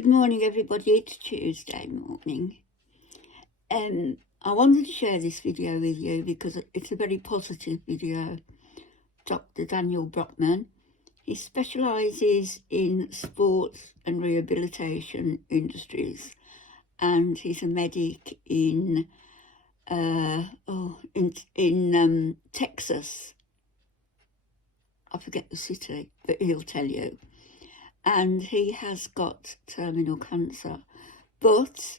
Good morning, everybody. It's Tuesday morning. I wanted to share this video with you because it's a very positive video. Dr. Daniel Brockman. He specialises in sports and rehabilitation industries, and he's a medic in Texas. I forget the city, but he'll tell you. And he has got terminal cancer, but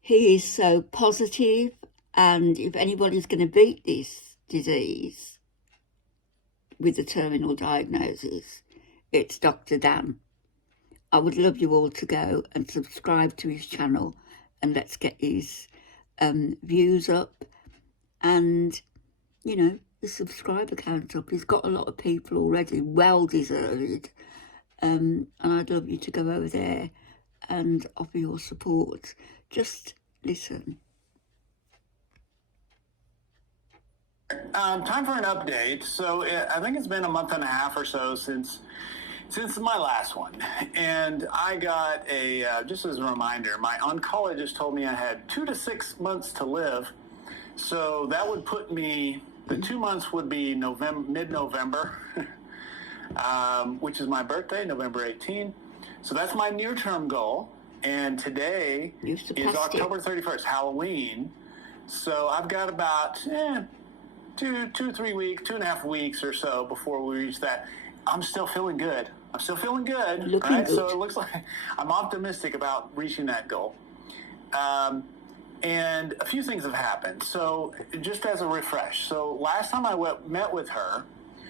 he is so positive, and if anybody's going to beat this disease with a terminal diagnosis, it's Dr. Dan. I would love you all to go and subscribe to his channel, and let's get his views up and, you know, the subscriber count up. He's got a lot of people already, well deserved, and I'd love you to go over there and offer your support. Just listen. Time for an update. So I think it's been a month and a half or so since my last one, and I got just as a reminder, my oncologist told me I had 2 to 6 months to live. So that would put me, the 2 months would be mid-November, which is my birthday, November 18. So that's my near-term goal. And today is October 31st, Halloween. So I've got about 2.5 weeks or so before we reach that. I'm still feeling good. Looking right? good. So it looks like I'm optimistic about reaching that goal. And a few things have happened. So just as a refresh, so last time I met with her,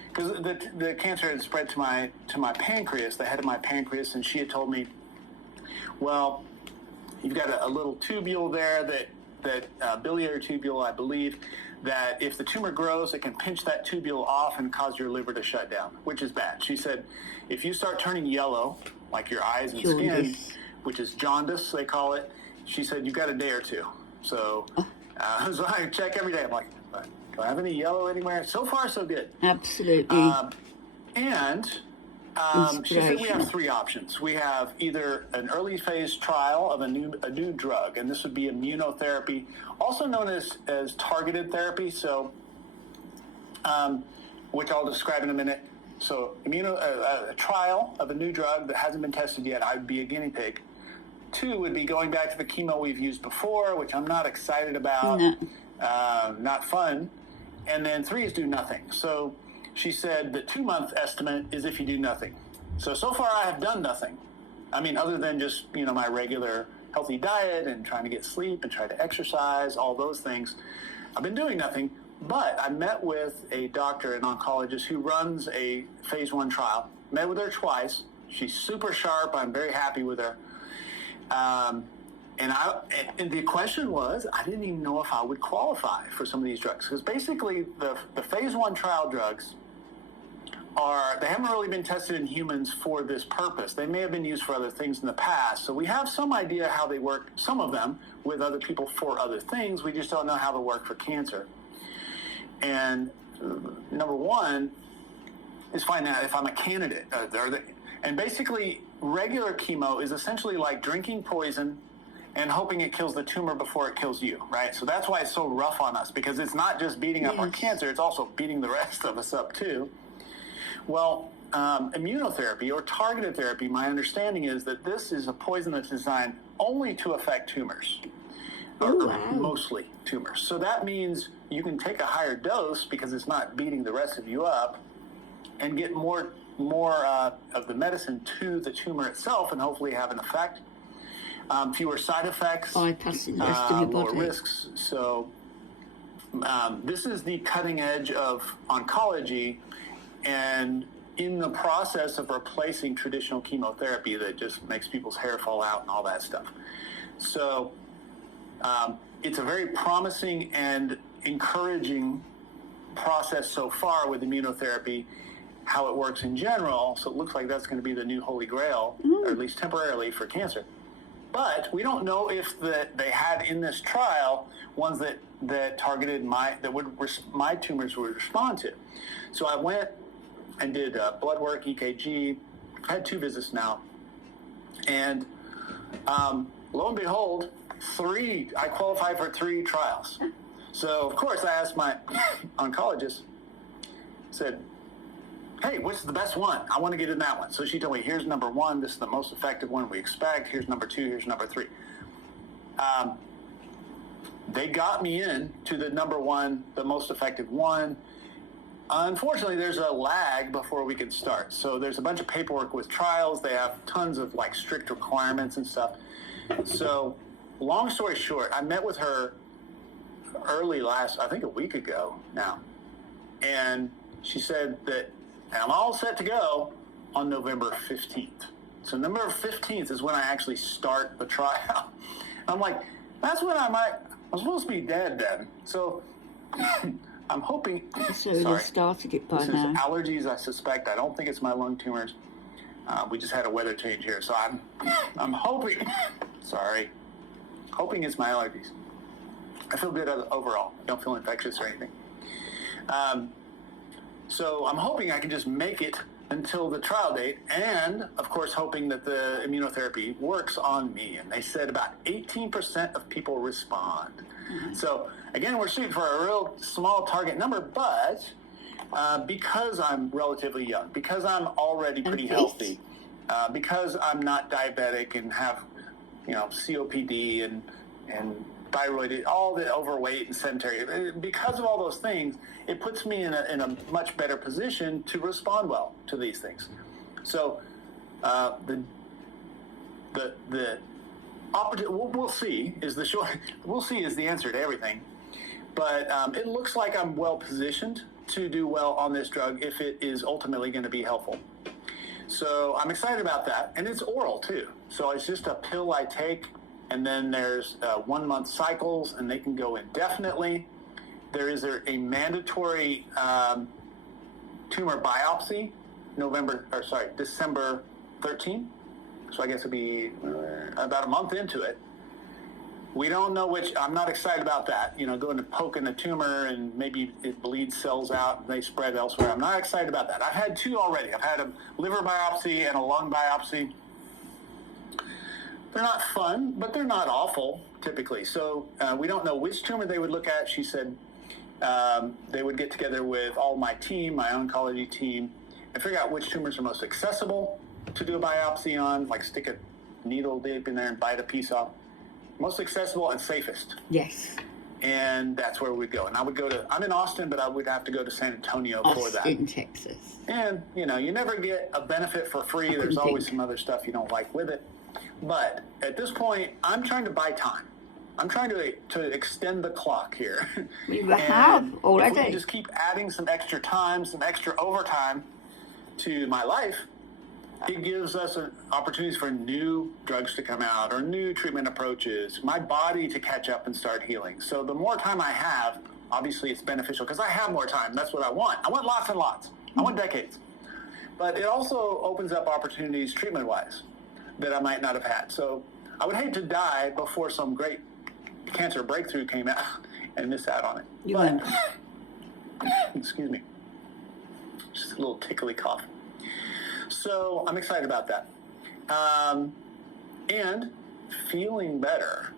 because the cancer had spread to my pancreas, the head of my pancreas, and she had told me, well, you've got a little tubule there, that biliary tubule, I believe, that if the tumor grows, it can pinch that tubule off and cause your liver to shut down, which is bad. She said, if you start turning yellow, like your eyes and skin, which is jaundice, they call it, she said, you've got a day or two. So, so I check every day. I'm like, do I have any yellow anywhere? So far, so good. Absolutely. She said we have 3 options. We have either an early phase trial of a new drug, and this would be immunotherapy, also known as targeted therapy. So, which I'll describe in a minute. So, a trial of a new drug that hasn't been tested yet. I'd be a guinea pig. 2 would be going back to the chemo we've used before, which I'm not excited about, not fun. And then 3 is do nothing. So she said the 2-month estimate is if you do nothing. So far I have done nothing. I mean, other than just, my regular healthy diet and trying to get sleep and try to exercise, all those things. I've been doing nothing, but I met with a doctor, an oncologist who runs a phase 1 trial. Met with her twice. She's super sharp. I'm very happy with her. And the question was, I didn't even know if I would qualify for some of these drugs, because basically the phase 1 trial drugs they haven't really been tested in humans for this purpose. They may have been used for other things in the past. So we have some idea how they work, some of them with other people for other things. We just don't know how they work for cancer. And number 1 is find out if I'm a candidate. And basically, regular chemo is essentially like drinking poison and hoping it kills the tumor before it kills you, right? So that's why it's so rough on us, because it's not just beating up our cancer, it's also beating the rest of us up too. Well, immunotherapy or targeted therapy, my understanding is that this is a poison that's designed only to affect tumors, or mostly tumors. So that means you can take a higher dose because it's not beating the rest of you up, and get more of the medicine to the tumor itself, and hopefully have an effect. Fewer side effects, bypassing the rest of your body. lower risks. So this is the cutting edge of oncology, and in the process of replacing traditional chemotherapy that just makes people's hair fall out and all that stuff. So it's a very promising and encouraging process so far with immunotherapy, how it works in general. So it looks like that's going to be the new holy grail, or at least temporarily, for cancer. But we don't know if they had in this trial ones that targeted my tumors would respond to. So I went and did blood work, EKG. I had 2 visits now. And lo and behold, I qualified for 3 trials. So, of course, I asked my oncologist, said, hey, what's the best one? I want to get in that one. So she told me, here's number 1. This is the most effective one we expect. Here's number 2. Here's number 3. They got me in to the number 1, the most effective one. Unfortunately, there's a lag before we can start. So there's a bunch of paperwork with trials. They have tons of like strict requirements and stuff. So long story short, I met with her I think a week ago now. And she said that I'm all set to go on November 15th. So November 15th is when I actually start the trial. I'm like, that's when I'm supposed to be dead then. So I'm hoping. So you started it by this now. Is allergies, I suspect. I don't think it's my lung tumors. We just had a weather change here. So I'm hoping, hoping it's my allergies. I feel good overall. I don't feel infectious or anything. So I'm hoping I can just make it until the trial date, and of course hoping that the immunotherapy works on me. And they said about 18% of people respond. Mm-hmm. So again, we're shooting for a real small target number, but because I'm relatively young, because I'm already pretty healthy, because I'm not diabetic and have, COPD and thyroid, all the overweight and sedentary, because of all those things, it puts me in a much better position to respond well to these things. So the opportunity, we'll see is the short. We'll see is the answer to everything. But it looks like I'm well positioned to do well on this drug if it is ultimately going to be helpful. So I'm excited about that, and it's oral too. So it's just a pill I take, and then there's 1-month cycles, and they can go indefinitely. There is a mandatory tumor biopsy, December 13th. So I guess it'll be about a month into it. We don't know which. I'm not excited about that. Going to poke in the tumor and maybe it bleeds cells out and they spread elsewhere. I'm not excited about that. I've had 2 already. I've had a liver biopsy and a lung biopsy. They're not fun, but they're not awful typically. So we don't know which tumor they would look at. She said they would get together with all my team, my oncology team, and figure out which tumors are most accessible to do a biopsy on, like stick a needle deep in there and bite a piece off. Most accessible and safest. Yes. And that's where we'd go. And I'm in Austin, but I would have to go to San Antonio for that. Austin, Texas. And, you never get a benefit for free. There's always some other stuff you don't like with it. But at this point, I'm trying to buy time. I'm trying to extend the clock here. We have already. If we can just keep adding some extra time, some extra overtime to my life, it gives us opportunities for new drugs to come out or new treatment approaches, my body to catch up and start healing. So the more time I have, obviously it's beneficial because I have more time. That's what I want. I want lots and lots. I want decades. But it also opens up opportunities treatment-wise that I might not have had. So I would hate to die before some great cancer breakthrough came out and miss out on it. Excuse me. Just a little tickly cough. So I'm excited about that. And feeling better.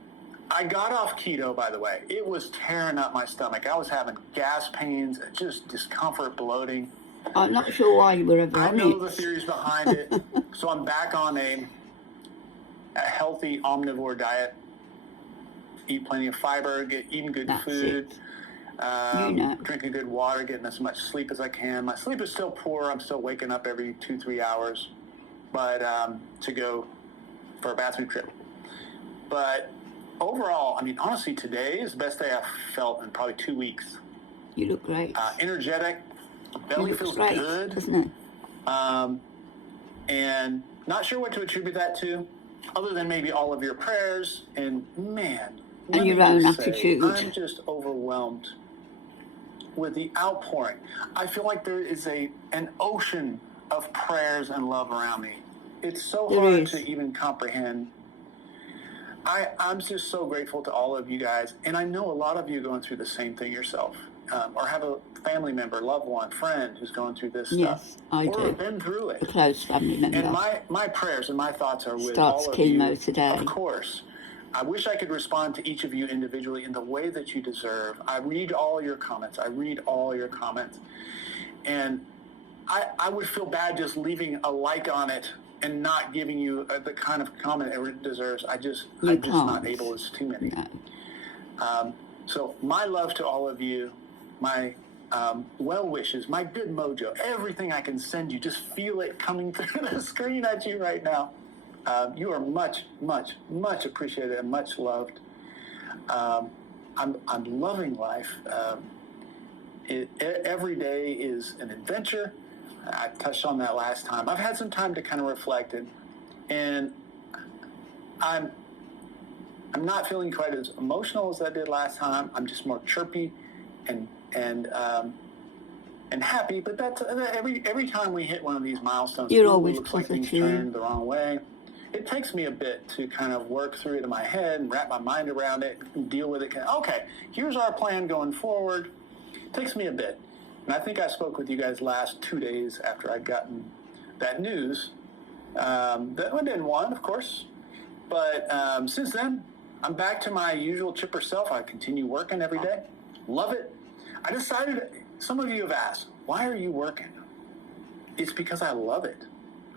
I got off keto, by the way. It was tearing up my stomach. I was having gas pains, just discomfort, bloating. I'm not sure why you were ever on it. I know the theories behind it. So I'm back on a healthy omnivore diet. Eat plenty of fiber, eating good food. Drinking good water, getting as much sleep as I can. My sleep is still poor. I'm still waking up every 2-3 hours, but to go for a bathroom trip. But overall, honestly, today is the best day I've felt in probably 2 weeks. You look great. Energetic. Belly feels great, good. Doesn't it? And not sure what to attribute that to, other than maybe all of your prayers. And man, and your own attitude. I'm just overwhelmed with the outpouring. I feel like there is an ocean of prayers and love around me. It's so hard to even comprehend. I'm just so grateful to all of you guys, and I know a lot of you are going through the same thing yourself. or have a family member, loved one, friend who's going through this Yes, stuff, I or do. been through A it. close family member. And my prayers and my thoughts are with Starts all of chemo you. today. Of course. I wish I could respond to each of you individually in the way that you deserve. I read all your comments. And I would feel bad just leaving a like on it and not giving you the kind of comment it deserves. I'm just not able. It's too many. No. So my love to all of you, my well wishes, my good mojo, everything I can send you, just feel it coming through the screen at you right now. You are much, much, much appreciated and much loved. I'm loving life. Every day is an adventure. I touched on that last time. I've had some time to kind of reflect, and I'm not feeling quite as emotional as I did last time. I'm just more chirpy and happy. But that's every time we hit one of these milestones, You're it always looks positive. like things turned the wrong way. It takes me a bit to kind of work through it in my head and wrap my mind around it and deal with it. Okay, here's our plan going forward. It takes me a bit. And I think I spoke with you guys last 2 days after I'd gotten that news. That one didn't want, of course. But since then, I'm back to my usual chipper self. I continue working every day. Love it. I decided, some of you have asked, why are you working? It's because I love it.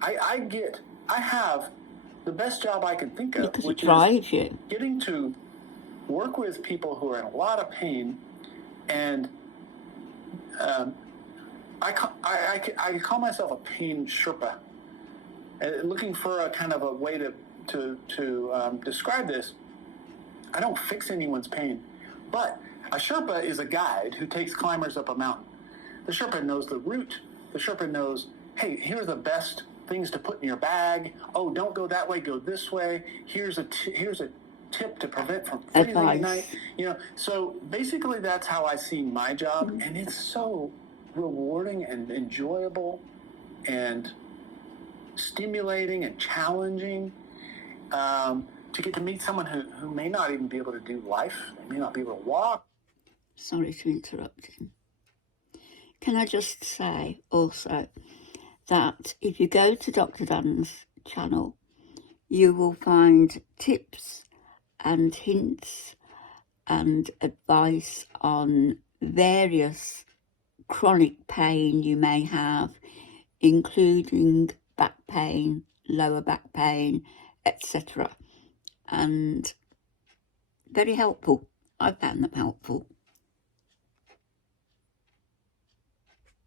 I have the best job I can think of, because which is getting to work with people who are in a lot of pain, and I call myself a pain Sherpa. Looking for a kind of a way to describe this. I don't fix anyone's pain, but a Sherpa is a guide who takes climbers up a mountain. The Sherpa knows the route. The Sherpa knows, hey, here are the best things to put in your bag. Oh, don't go that way, go this way. Here's a tip to prevent from freezing at night. So basically that's how I see my job, and it's so rewarding and enjoyable and stimulating and challenging to get to meet someone who may not even be able to do life, they may not be able to walk. Sorry to interrupt him. Can I just say also that if you go to Dr. Dan's channel, you will find tips and hints and advice on various chronic pain you may have, including back pain, lower back pain, etc. And very helpful. I found them helpful.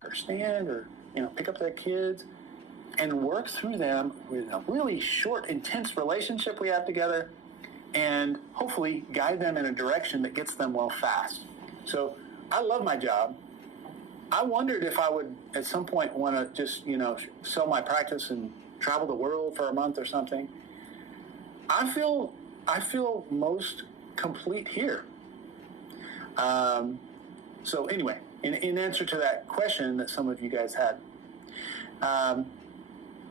Understand, or pick up their kids and work through them with a really short, intense relationship we have together, and hopefully guide them in a direction that gets them well fast. So I love my job. I wondered if I would at some point want to just sell my practice and travel the world for a month or something. I feel most complete here. So anyway, in answer to that question that some of you guys had,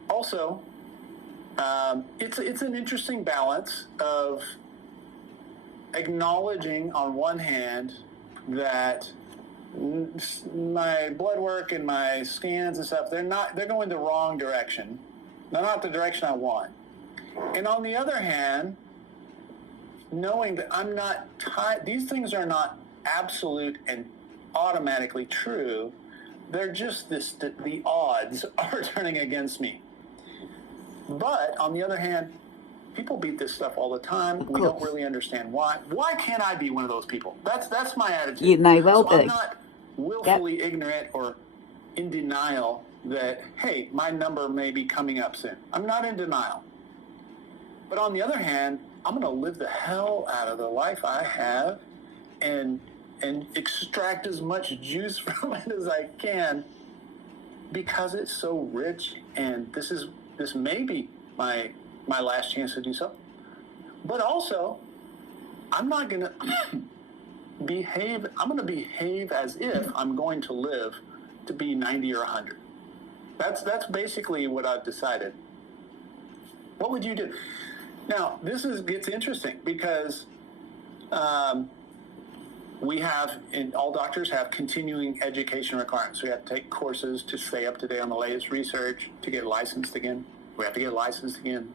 also, it's an interesting balance of acknowledging on one hand that my blood work and my scans and stuff, they're going the wrong direction. They're not the direction I want. And on the other hand, knowing that I'm not these things are not absolute and automatically true. They're just the odds are turning against me. But on the other hand, people beat this stuff all the time. We don't really understand why. Why can't I be one of those people? That's my attitude. You may well be. I'm not willfully ignorant or in denial that, hey, my number may be coming up soon. I'm not in denial. But on the other hand, I'm going to live the hell out of the life I have and extract as much juice from it as I can, because it's so rich, and this may be my last chance to do so. But also, I'm not going to behave. I'm going to behave as if I'm going to live to be 90 or 100. That's basically what I've decided. What would you do? Now, this gets interesting because and all doctors have continuing education requirements. We have to take courses to stay up to date on the latest research, to get licensed again. We have to get licensed again.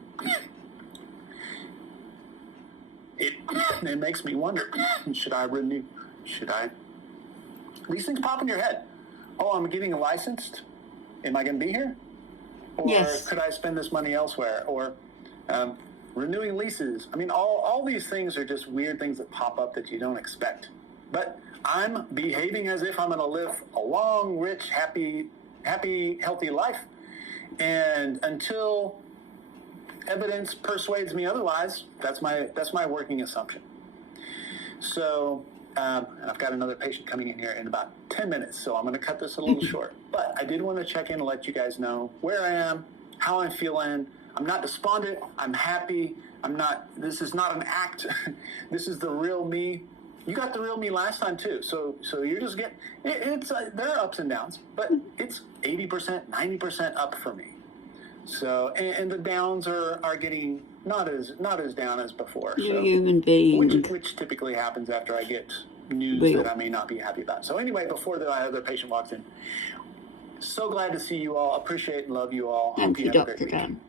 It makes me wonder, should I renew? Should I? These things pop in your head. Oh, I'm getting licensed. Am I going to be here? Or Yes. could I spend this money elsewhere? Or renewing leases. I mean, all these things are just weird things that pop up that you don't expect. But I'm behaving as if I'm going to live a long, rich, happy, healthy life. And until evidence persuades me otherwise, that's my working assumption. So, and I've got another patient coming in here in about 10 minutes, so I'm going to cut this a little short. But I did want to check in and let you guys know where I am, how I'm feeling. I'm not despondent. I'm happy. This is not an act. This is the real me. You got the real me last time too. So you're just getting, there are ups and downs, but it's 80%, 90% up for me. So, and the downs are getting not as down as before. You're so, a human being. which typically happens after I get news that I may not be happy about. So anyway, before the other patient walks in, so glad to see you all. Appreciate and love you all. Thank Hope you, have a great Dr. week. Dan.